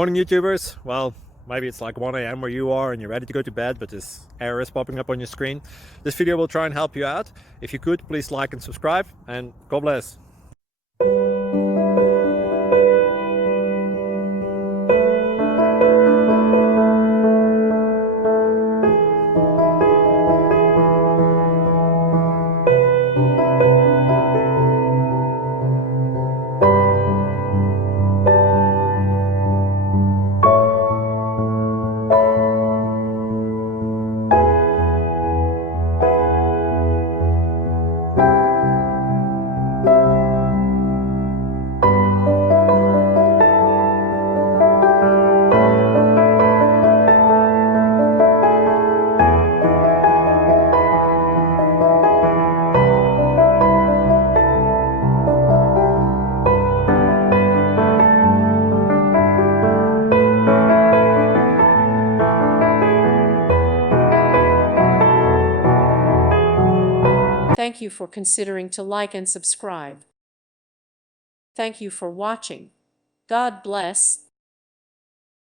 Morning YouTubers. Well, maybe it's like 1 a.m. where you are and you're ready to go to bed, but this error is popping up on your screen. This video will try and help you out. If you could, please like and subscribe, and God bless. Thank you for considering to like and subscribe. Thank you for watching. God bless.